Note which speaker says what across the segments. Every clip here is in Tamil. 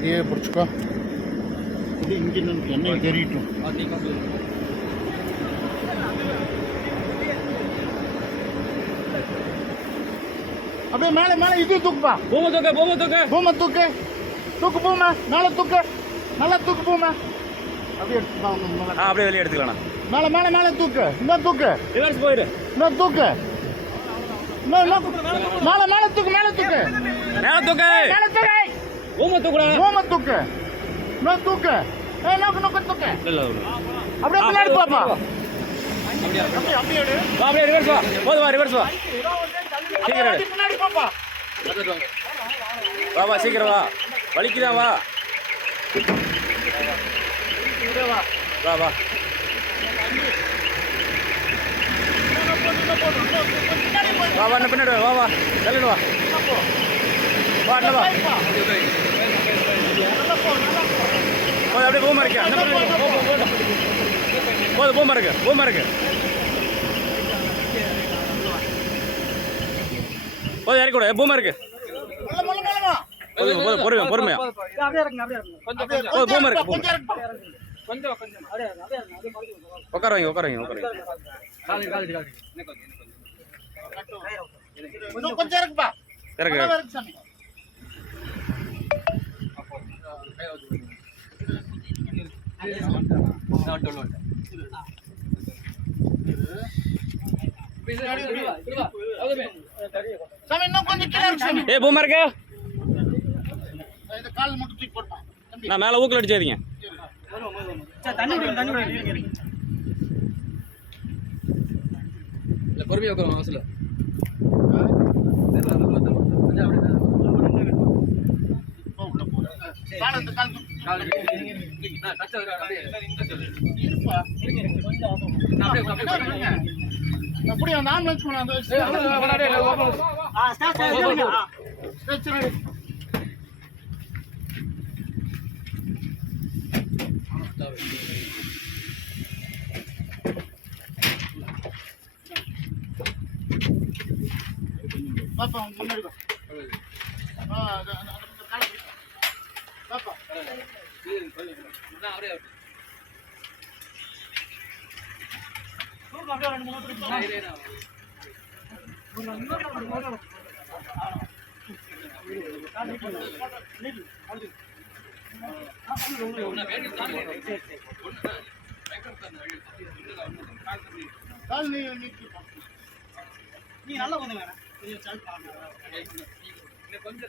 Speaker 1: நீயே பிடிச்சிக்கோ. இது இங்கே எண்ணெய் தெரியட்டும். அப்படியே மேலே மேலே இது தூக்குப்பா.
Speaker 2: பூம தூக்க பூம தூக்க.
Speaker 1: பூமை தூக்கு. தூக்கு பூமை. மேலே தூக்கு. நல்லா தூக்கு பூமை. அப்படியே
Speaker 2: ஆ அப்படியே வெளியே எடுத்துக்கலாம்
Speaker 1: மேலே மேலே மேலே தூக்கு. இன்னும் தூக்கு.
Speaker 2: ரிவர்ஸ் போயிடு
Speaker 1: இன்னும் தூக்கு மேலே தூக்கு. மேலே தூக்கு.
Speaker 2: மேல தூக்க.
Speaker 1: மேலே தூக்கு.
Speaker 2: பூம தூக்குடா
Speaker 1: பூமை தூக்கு. இன்னும் தூக்கு. ஏ நோக்கு நோக்கு தூக்கு
Speaker 2: இல்ல
Speaker 1: அப்படியே பின்னாடி பாப்பா.
Speaker 2: அப்படியே ரிவர்ஸ் வா போது வா ரிவர்ஸ் வா சீக்கிரம்
Speaker 1: பின்னாடி பாப்பா
Speaker 2: வா வா சீக்கிரம் வா. வலிக்குதான் வா. வா வா. வா வா பின்னாடி வா, வா வா. தள்ளிடு வா. வா வா போது அப்படியே பூமா இருக்கு அந்த. போது பூமா இருக்கு பூமா இருக்கு போது இறக்கி விடு. பூமா இருக்கு பொறுமையா பொறுமையா. பூமை இருக்கு. உட்கார வைங்க உட்கார வைங்க உட்கார வைங்க
Speaker 1: இன்னும் கொஞ்சம் இருக்குப்பா
Speaker 2: இறக்கு
Speaker 1: நல்லா இருக்கு சாமி சாமி இன்னும் கொஞ்சம் கீழே இருக்கு சாமி
Speaker 2: ஏய் பூமா இருக்கு? நான் மேலே ஊக்கில் அடிச்சாதீங்க.
Speaker 3: பொறுமையாக உட்காரும் அவசியம்
Speaker 1: அப்படியே அந்த ஆம்புலன்ஸ் போன அந்த ஸ்ட்ரெச்சர் எடு. பாப்பா முன்னாடி ஆ, நல்லா வந்து நீட்டிப்பா. கொஞ்சம்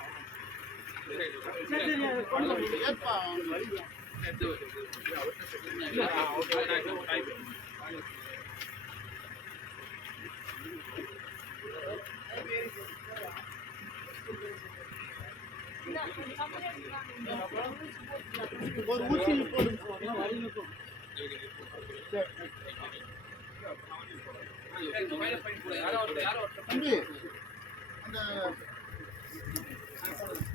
Speaker 1: ஒரு ஊசி போடு தம்பி அந்த